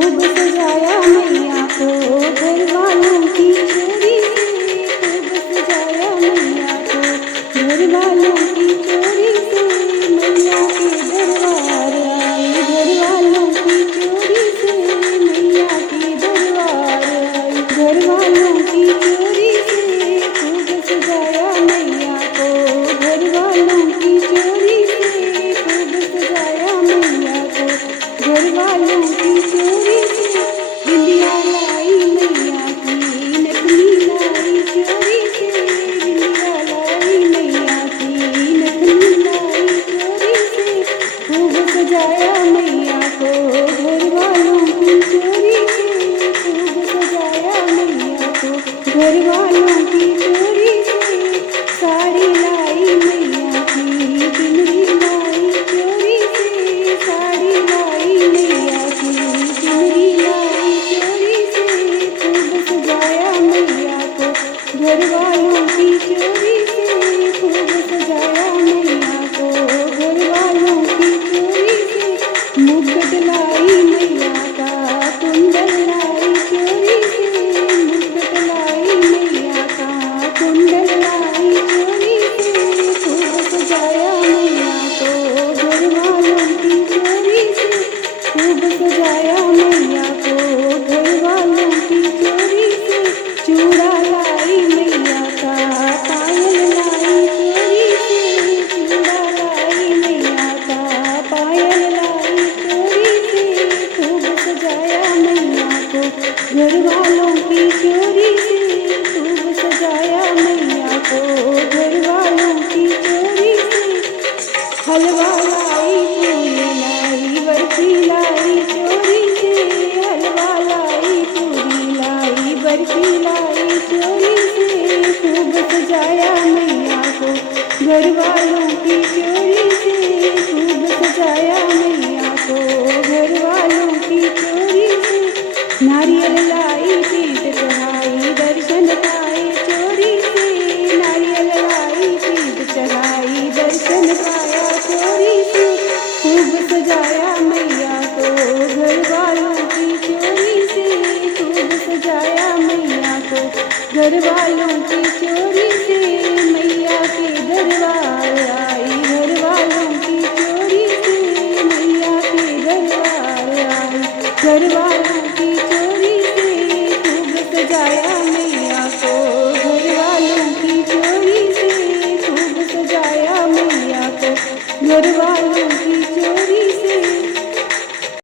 खूब सजाया मैया को घर वालों की चोरी से, खूब सजाया मैया को घर वालों की चोरी से। मैया के दरबार आई, घर वालों की चोरी से, मैया के दरबार आई, घर वालों की चोरी से। खूब सजाया मैया को घर वालों की चोरी से, खूब सजाया मैया को घर वालों की चोरी से। बिंदिया लाई मैया की नकली लाई चोरी से, बिंदिया लाई मैया की नकली लाई चोरी से। खूब सजाया मैया को घर वालों की चोरी से, खूब सजाया मैया को घर वालों की चोरी से। साड़ी लाई मैया की चुनरी लाई चोरी से, साड़ी लाई मैया की चुनरी लाई चोरी से। खूब सजाया मैया को घर वालों की चोरी से, खूब सजाया मैया को घर वालों की चोरी से। मुकुट लाई मैया का कुंडल लाई चोरी से, मुकुट लाई मैया का कुंडल लाई चोरी से। खूब सजाया मैया को घर वालों की चोरी से, खूब सजाया मैया को घर वालों की चोरी से। चूड़ा लाई मैया का पायल लाई चोरी से, चूड़ा लाई मैया का पायल लाई चोरी से। खूब सजाया मैया को घर वालों की चोरी से, खूब सजाया मैया को घर वालों की चोरी से। हलवा लाई पूरी लाई बर्फी लाई चोरी से, हलवा लाई पूरी लाई बर्फी लाई चोरी से। खूब सजाया मैया को घर वालों की चोरी से, खूब सजाया मैया को घर वालों की चोरी से। नारियल लाई पीठ चढ़ाई दर्शन पाए चोरी से, नारियल लाई पीठ चढ़ाई दर्शन पाया चोरी से। खूब सजाया मैया को घर वालों की चोरी से, खूब सजाया मैया को घर वालों की चोरी से। मैया के दरबार आई घर वालों की चोरी से, मैया के दरबार आई घर वालों